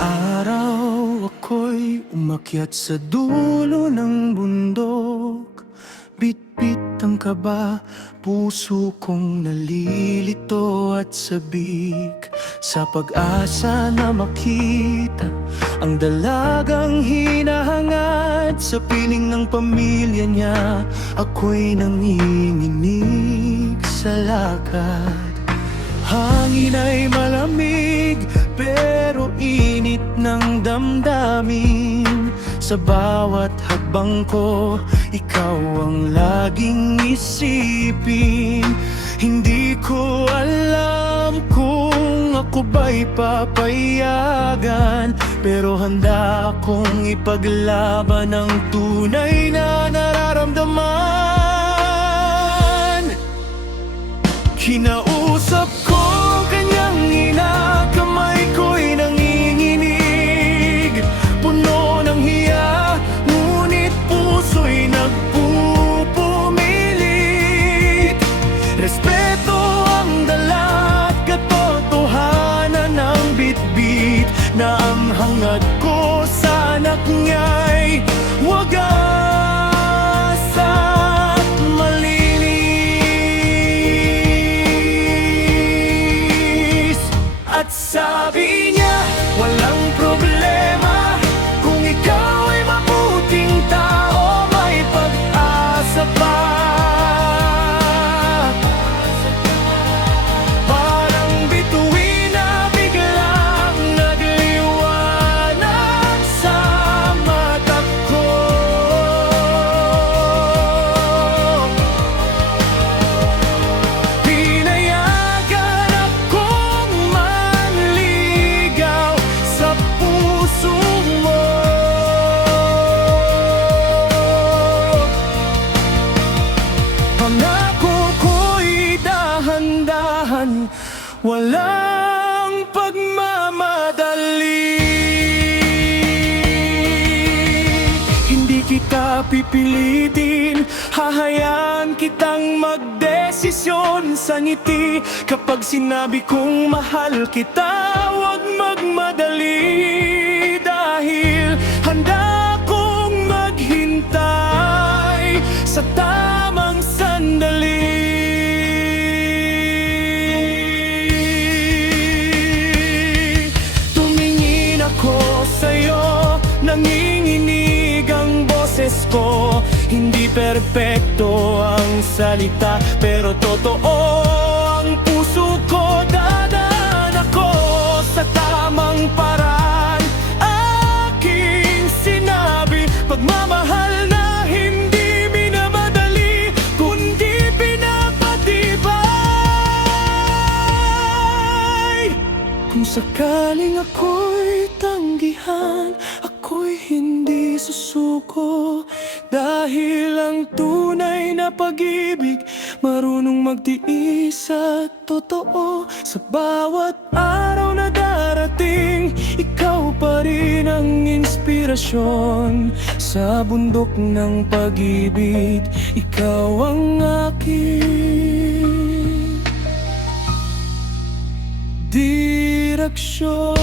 araw ako'y umakyat sa dulo ng bundok. Bit-bit ang kaba, puso kong nalilito at sabik, sa pag-asa na makita ang dalagang hinahangad. Sa piling ng pamilya niya, ako'y nanginginig sa lakad. Hangin ay malamig, pero init ng damdamin. Sa bawat hakbang ko, ikaw ang laging isipin. Hindi ko alam kung ako ba'y papayagan, pero handa akong ipaglaban ang tunay na nararamdaman. Kinausap ko kanyang ina, kamay ko'y nanginginig. Puno ng hiya, ngunit puso'y nagpupumilit. Respeto ang dala at katotohanan ng bitbit, na ang hangad ko sa anak niya'y wagas at malinis. At sabi niya, walang problema kung ikaw ay mabuting tao, may pag-asa pa. Parang bituin na biglang nagliwanag sa mata ko. Pinayagan akong manligaw sa puso mo. Pangako ko'y dahan-dahan, walang pagmamadali. Hindi kita pipilitin, hahayaan kitang magdesisyon sa ngiti. Kapag sinabi kong mahal kita, huwag magmadali, dahil handa akong maghintay sa tamang sandali. Tumingin ako sa'yo, nanginginig ang boses ko. Hindi perpekto ang salita, pero totoo ang puso ko. Dadaan ako sa tamang paraan. Aking sinabi, pagmamahal na hindi minamadali, kundi pinapatibay. Kung sakaling ako'y tanggihan, ako'y hindi susuko, dahil ang tunay na pag-ibig marunong magtiis at totoo. Sa bawat araw na darating, ikaw pa rin ang inspirasyon. Sa bundok ng pag-ibig, ikaw ang aking direksyon.